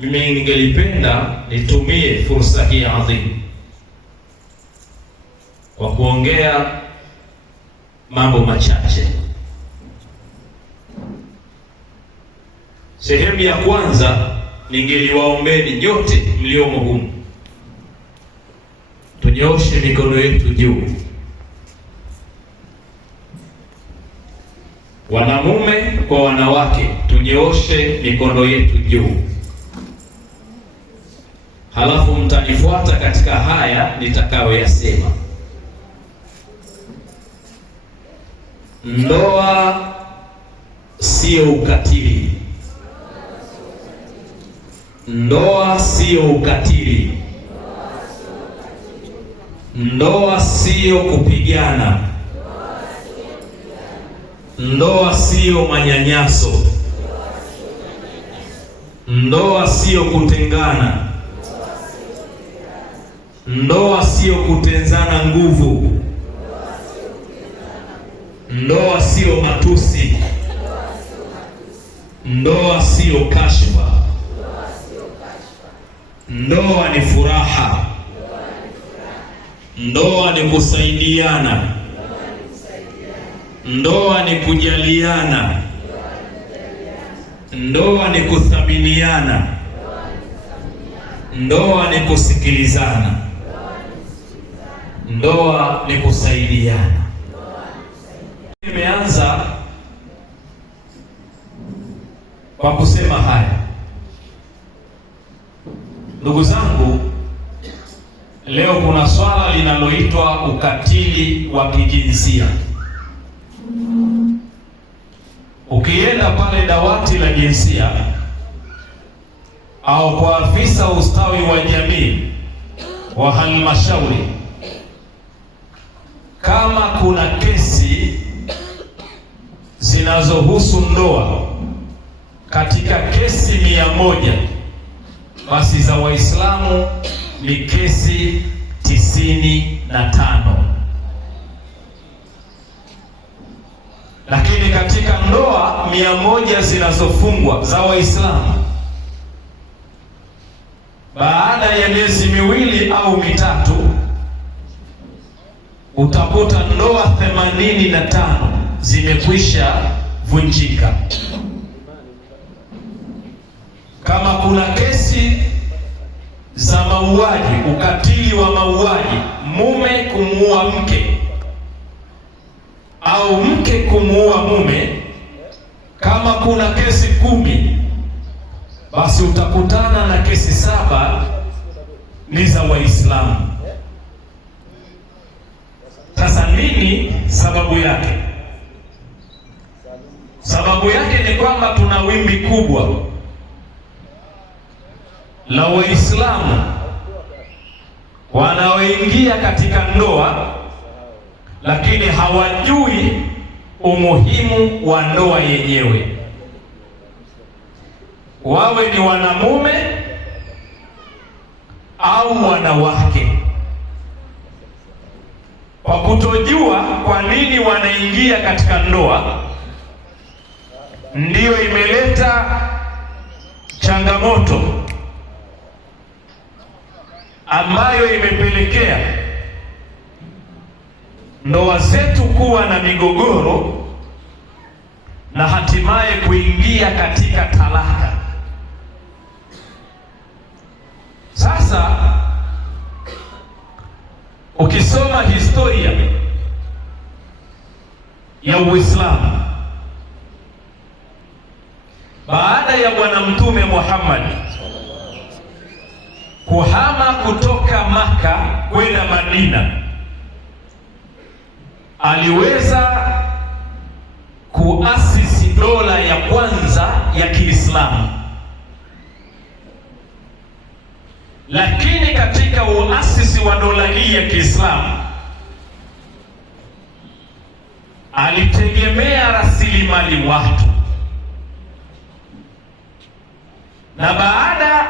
mimi ningelipenda nitumie fursa hii adhimu kwa kuongea mambo machache. Sehemu ya kwanza, ningeliwaombeni nyote mliomo humu tunyooshe mikono yetu juu, wanamume kwa wanawake, tunyooshe mikono yetu juu. Halafu mtanifuata katika haya nitakayoyasema. Ndoa sio ukatili. Ndoa sio ukatili. Ndoa sio kupigana. Ndoa sio manyanyaso. Ndoa sio kutengana. Ndoa sio kutenzana nguvu. Ndoa sio matusi. Ndoa sio kashfa. Ndoa ni furaha. Ndoa ni kusaidiana. Ndoa ni kujaliana. Ndoa ni kuthaminiana. Ndoa ni kusikilizana. Ndoa ni kusaidiana. Nimeanza kwa kusema haya. Ndugu zangu, leo kuna swala linaloitwa ukatili wa kijinsia. Ukienda pale dawati la jinsia au kwa afisa ustawi wa jamii wa halmashauri, kama kuna kesi zinazohusu ndoa, katika kesi 100 basi za Waislamu ni kesi 95. Lakini katika ndoa 100 zinazofungwa za Waislamu, baada ya miezi 2 au 3 utakuta ndoa 85 zimekwisha vunjika. Kama kuna kesi za mauaji, ukatili wa mauaji, mume kumuua mke au mke kumuua mume, kama kuna kesi 10 basi utakutana na kesi 7 ni za Waislamu. Sasa nini sababu yake? Sababu yake ni kwamba tuna wimbi kubwa la Waislamu wanaoingia katika ndoa lakini hawajui umuhimu wa ndoa yenyewe, wawe ni wanamume au wanawake. Kwa kutojua kwa nini wanaingia katika ndoa, ndiyo imeleta changamoto ambayo imepelekea ndoa zetu kuwa na migogoro na hatimaye kuingia katika talaka. Sasa ukisoma historia ya Uislamu, baada ya Bwana Mtume Muhammad kuhama kutoka Maka kwenda Madina, aliweza kuasisi dola ya kwanza ya Kiislamu. Lakini katika uasisi wa dola hii ya Kiislamu alitegemea rasilimali watu, na baada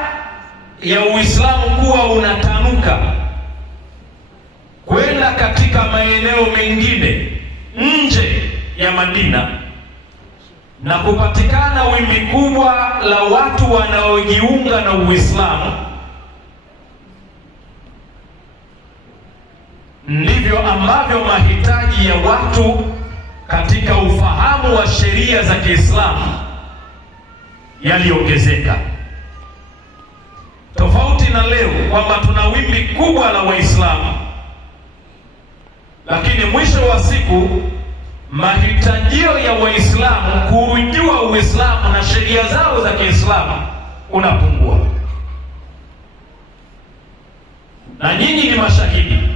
ya Uislamu kuwa unatanuka kwenda katika maeneo mengine nje ya Madina na kupatikana wimbi kubwa la watu wanaojiunga na Uislamu ndivyo ambavyo mahitaji ya watu katika ufahamu wa sheria za Kiislamu yaliongezeka. Tofauti na leo kwamba tuna wimbi kubwa la Waislamu, lakini mwisho wa siku mahitajio ya Waislamu kujua Uislamu na sheria zao za Kiislamu unapungua. Na nyinyi ni mashahidi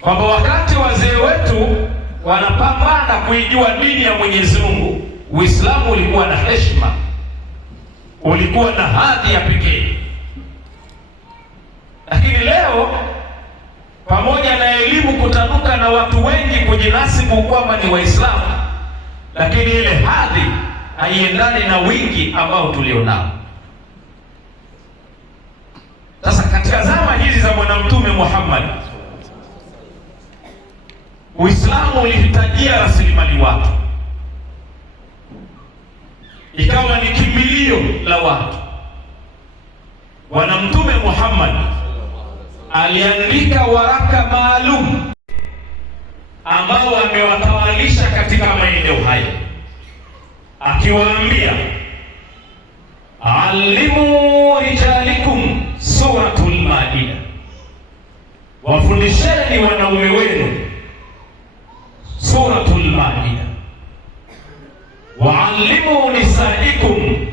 kwamba wakati wazee wetu wanapambana kuijua dini ya Mwenyezi Mungu, Uislamu ulikuwa na heshima, ulikuwa na hadhi ya pekee. Lakini leo pamoja na elimu kutanuka na watu wengi kujinasibu kwamba ni Waislamu, lakini ile hadhi haiendani na wingi ambao tulionao. Sasa katika zama hizi za Bwana Mtume Muhammad, Uislamu ulihitajia rasilimali watu, ikawa ni kimbilio la watu. Bwana Mtume Muhammad aliandika waraka maalum ambao amewatawalisha katika maeneo haya, akiwaambia alimu rijalikum suratul Maida, wafundisheni wanaume wenu suratul Maida, waalimu nisaikum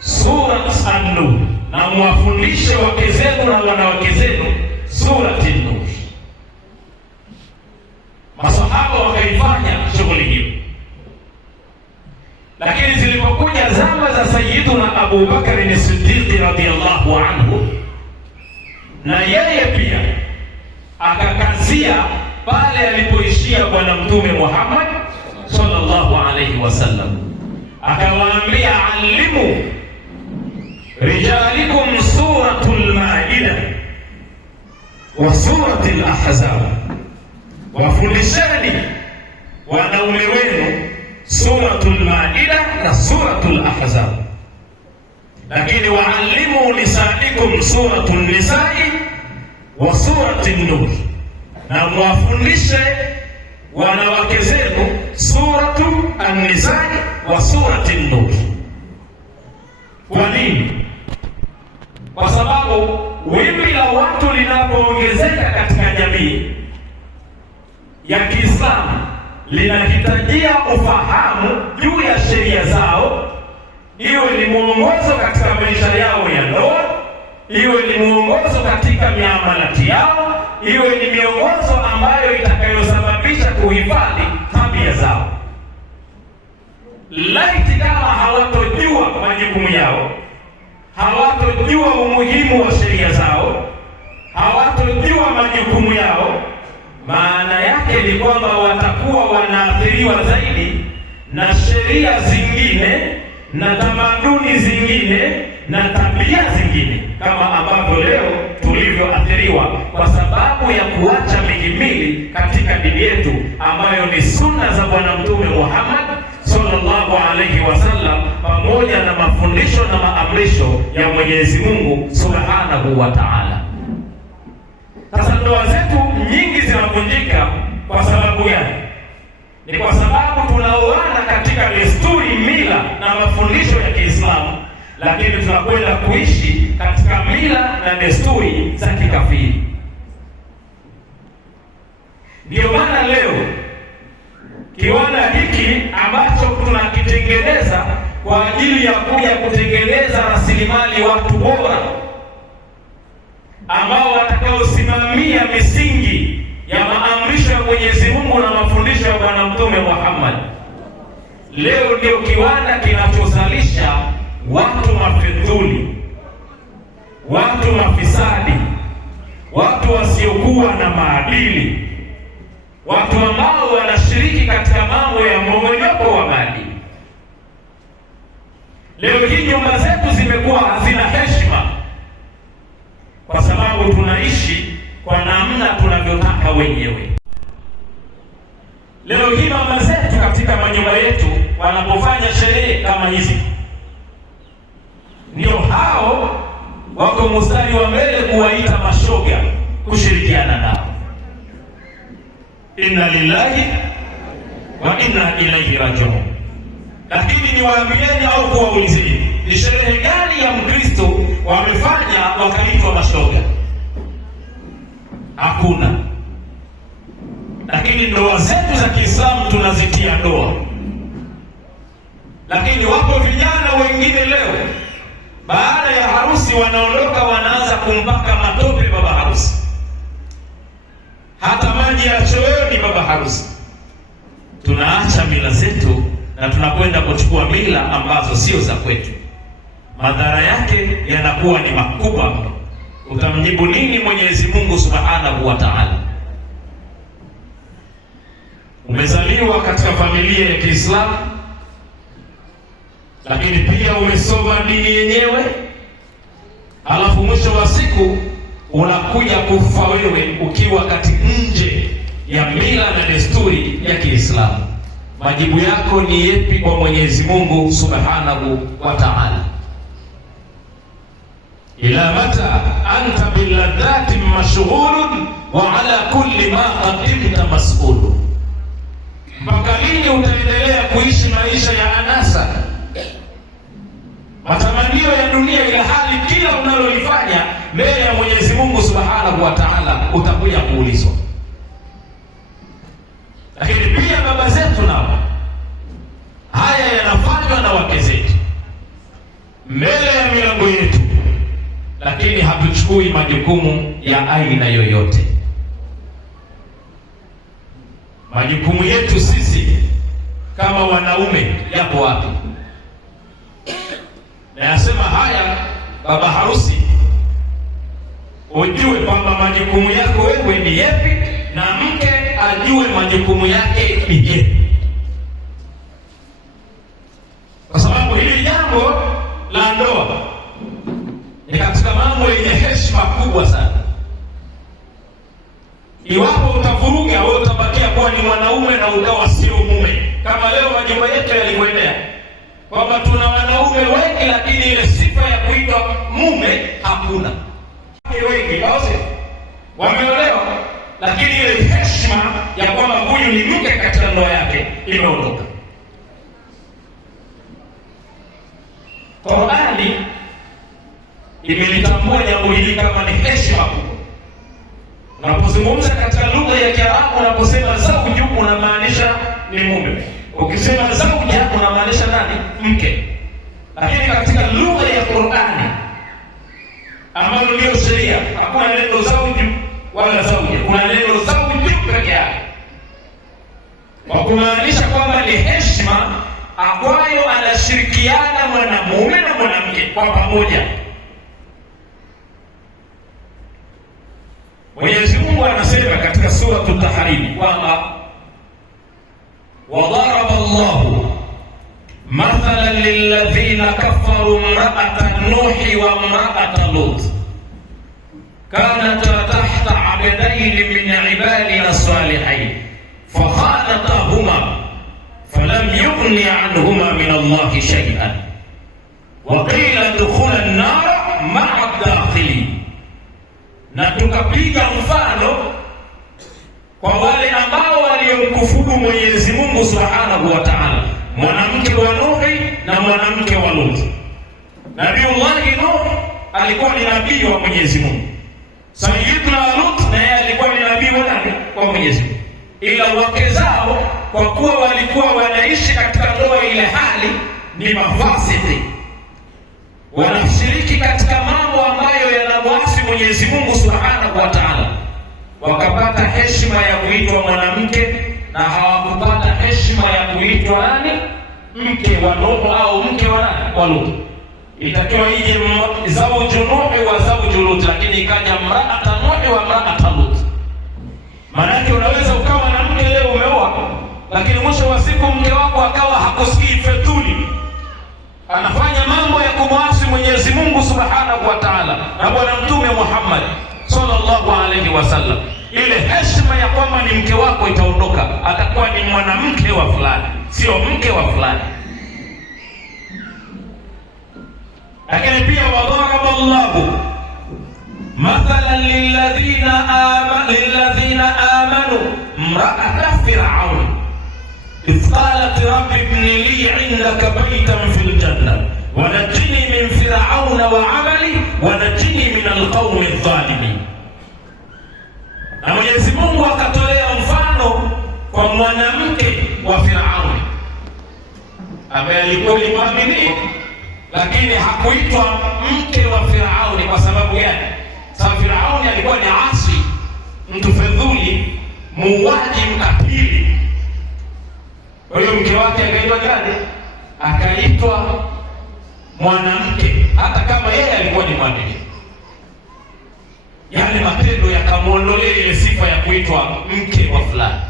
surat an-Nur, na muwafundishe wake zenu na wanawake zenu surati an-Nur. Masahaba wakaifanya shughuli hiyo, lakini zilipokuja zama za Sayyiduna Abu Bakar as-Siddiq radhiyallahu anhu, na yeye pia akakazia pale alipoishia Bwana Mtume Muhammad sallallahu alayhi wasallam, akawaambia alimu rijalikum suratul Maida wa suratul Ahzab, wafundisheni wanaume wenu suratul Maida na suratul Ahzab. Lakini waalimu nisaikum suratul Nisa'i wa suratul Nur, na mwafundishe wanawake zenu suratu an-Nisa'i wa suratul Nur. Kwa nini? Kwa sababu wimbi la watu linapoongezeka katika jamii ya Kiislamu linahitajia ufahamu juu ya sheria zao, iwe ni mwongozo katika maisha yao ya ndoa, iwe ni mwongozo katika miamalati yao, iwe ni miongozo ambayo itakayosababisha kuhifadhi tabia zao. Laiti kama hawatojua majukumu yao, hawatojua umuhimu wa sheria zao, hawatojua majukumu yao, maana yake ni kwamba watakuwa wanaathiriwa zaidi na sheria zingine na tamaduni zingine na tabia zingine, kama ambavyo leo tulivyoathiriwa kwa sababu ya kuacha mihimili katika dini yetu ambayo ni sunna za Bwana Mtume Muhammad sallallahu alayhi wasallam, pamoja na mafundisho na maamrisho ya Mwenyezi Mungu subhanahu wa ta'ala. Sasa ndoa zetu nyingi zinavunjika kwa sababu gani? Ni kwa sababu tunaoana katika desturi, mila na mafundisho ya Kiislamu, lakini tunakwenda kuishi katika mila na desturi za kikafiri. Ndio maana leo kiwanda hiki ambacho tunakitengeneza kwa ajili ya kuja kutengeneza rasilimali watu bora ambao watakaosimamia misingi ya maamrisho ya Mwenyezi Mungu na mafundisho ya Bwana Mtume Muhammad, leo ndio kiwanda kinachozalisha watu mafedhuli, watu mafisadi, watu wasiokuwa na maadili, watu ambao wanashiriki katika mambo ya mmomonyoko wa maadili. Leo hii nyumba zetu zimekuwa hazina heshima kwa sababu tunaishi kwa namna tunavyotaka wenyewe. Leo hii mama zetu katika manyumba yetu wanapofanya sherehe kama hizi, ndio hao wako mstari wa mbele kuwaita mashoga kushirikiana nao. Inna lillahi wa inna ilaihi rajiun. Lakini niwaambieni au kuwaulizeni, ni sherehe gani ya Mkristo wamefanya wakaitwa mashoga? Hakuna. Lakini ndoa zetu za Kiislamu tunazitia ndoa. Lakini wapo vijana wengine leo, baada ya harusi wanaondoka, wanaanza kumpaka matope baba harusi, hata maji ya chooni baba harusi. Tunaacha mila zetu na tunakwenda kuchukua mila ambazo sio za kwetu. Madhara yake yanakuwa ni makubwa. Utamjibu nini Mwenyezi Mungu Subhanahu wa Ta'ala? Umezaliwa katika familia ya Kiislamu, lakini pia umesoma dini yenyewe, alafu mwisho wa siku unakuja kufa wewe ukiwa nje ya mila na desturi ya Kiislamu. Majibu yako ni yepi kwa Mwenyezi Mungu Subhanahu wa Ta'ala? Ila mata anta billadhati mashghulun wa ala kulli ma qadimta mas'ulun. Mpaka lini utaendelea kuishi maisha ya anasa, matamanio ya dunia, ila hali kila unalolifanya mbele ya Mwenyezi Mungu Subhanahu wa Ta'ala utakuja kuulizwa? Lakini pia baba zetu nao haya yanafanywa na wake zetu mbele ya milango yetu, lakini hatuchukui majukumu ya aina yoyote. Majukumu yetu sisi kama wanaume yapo wapi? Na yasema haya baba harusi, ujue kwamba majukumu yako wewe ni yapi, na mke ajue majukumu yake ni yapi, kwa sababu hili jambo la ndoa ni katika mambo yenye heshima kubwa sana. Iwapo utavuruga, wewe utabakia kuwa ni mwanaume na ukawa sio mume, kama leo majumba yetu yalivyoendea, kwamba tuna wanaume wengi lakini ile sifa ya kuitwa mume hakuna. Wengi basi wameolewa, lakini ile heshima ya kwamba huyu ni mke katika ndoa yake imeondoka. Qur'ani imelitambua jambo hili kama ni heshima kubwa. Unapozungumza katika lugha ya Kiarabu, unaposema zauju unamaanisha ni mume, ukisema zauja unamaanisha nani? Mke. Lakini katika lugha ya Qur'ani ambayo ndio sheria, hakuna neno zauju wala zauja, kuna neno zauju peke yake, kwa kumaanisha kwamba ni heshima ambayo anashirikiana mwanamume na mwanamke kwa pamoja. Mwenyezi Mungu anasema katika sura At-Tahrim kwamba wadaraba Allahu mathalan lilladhina kafaru imra'ata Nuhi wa imra'ata Lut kanata tahta 'abdayn min 'ibadina salihin fakhanatahuma falam yughni 'anhuma min Allahi shay'an wa qila udkhula an-nara ma'a ad-dakhilin. Na tukapiga mfano kwa wale ambao waliomkufuru Mwenyezi Mungu Subhanahu wa Ta'ala, mwanamke wa Nuhi na mwanamke wa Lut. Nabiullahi Nuh alikuwa ni nabii wa Mwenyezi Mungu, Sayyidina Lut naye alikuwa ni nabii wa Mwenyezi Mungu, ila wake zao kwa kuwa walikuwa wanaishi katika ndoa ile hali ni mafasiki, wanashiriki katika mambo ambayo yanamwasi Mwenyezi Mungu Subhanahu wa Ta'ala, wakapata heshima ya kuitwa mwanamke na hawakupata heshima ya kuitwa nani? Mke wa Nuh au mke wa nani? Wa Lut. Itakiwa ije zawju Nuh wa zawju Lut, lakini ikaja mraata Nuh wa mraata Lut. Maana yake unaweza ukawa na mke leo umeoa, lakini mwisho wa siku mke wako akawa hakusikii fetuli, anafanya mambo ya kumwasi Mwenyezi Mungu Subhanahu wa Ta'ala na Bwana Mtume Muhammad sallallahu alaihi wasallam. Ile heshima ya kwamba ni ni mke wako itaondoka, atakuwa ni mwanamke wa fulani, sio mke wa fulani. Lakini pia wadaraba Allahu mathalan lilladhina amanu imra'ata fir'aun idh qalat rabbi ibni li 'indaka baytan fil janna wa najini min fir'auna wa 'amali wa najini min alqawmi adh-dhalimin. Na Mwenyezi Mungu akatolea mfano kwa mwanamke wa Firauni ambaye alikuwa ni mwamini, lakini hakuitwa mke wa Firauni. Kwa sababu gani? Sababu Firauni alikuwa ni asi, mtu fedhuli, muuaji, mkatili. Kwa hiyo mke wake akaitwa gani? Akaitwa mwanamke, hata kama yeye alikuwa ni mwamini. Yale matendo yakamwondolea ile sifa ya kuitwa mke wa fulani.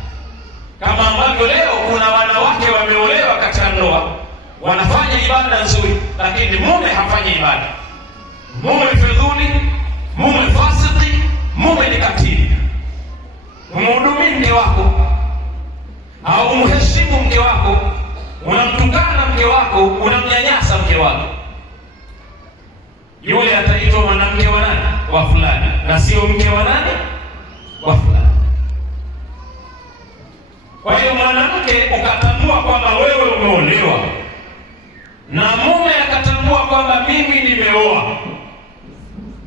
Kama ambavyo leo kuna wanawake wameolewa katika ndoa, wanafanya ibada nzuri, lakini mume hafanyi ibada. Mume fedhuli, mume fasiki, mume ni katili. Umhudumii mke wako au umheshimu mke wako, unamtukana mke wako, unamnyanyasa mke wako, yule ataitwa mwanamke wa nani? Wa fulani, na sio mke wa nani? Wa fulani. Kwa hiyo mwanamke ukatambua kwamba wewe umeolewa na mume akatambua kwamba mimi nimeoa,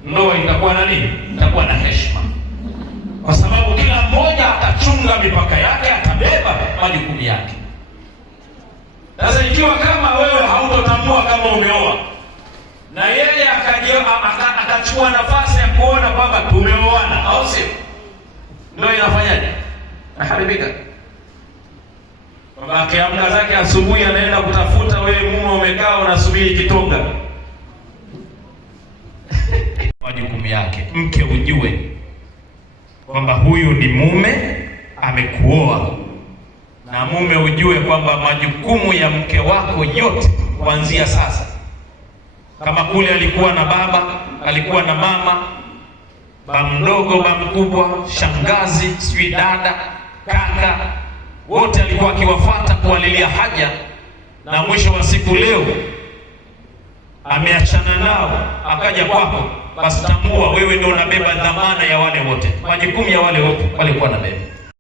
ndoa itakuwa na nini? Itakuwa na heshima, kwa sababu kila mmoja atachunga mipaka yake, atabeba majukumu yake. Sasa ikiwa kama wewe hautotambua kama umeoa na yeye akachukua nafasi ya kuona kwamba tumeoana, au sio, ndio inafanyaje? Naharibika. Kwamba akiamka zake asubuhi anaenda kutafuta, wewe mume umekaa unasubiri kitonga. Majukumu yake, mke ujue kwamba huyu ni mume amekuoa, na mume ujue kwamba majukumu ya mke wako yote kuanzia sasa, kama kule alikuwa na baba, alikuwa na mama, baba mdogo, baba mkubwa, shangazi, sijui dada, kaka, wote alikuwa akiwafuata kuwalilia haja, na mwisho wa siku leo ameachana nao akaja kwako, basi tambua wewe ndio unabeba dhamana ya wale wote, majukumu ya wale wote walikuwa nabeba.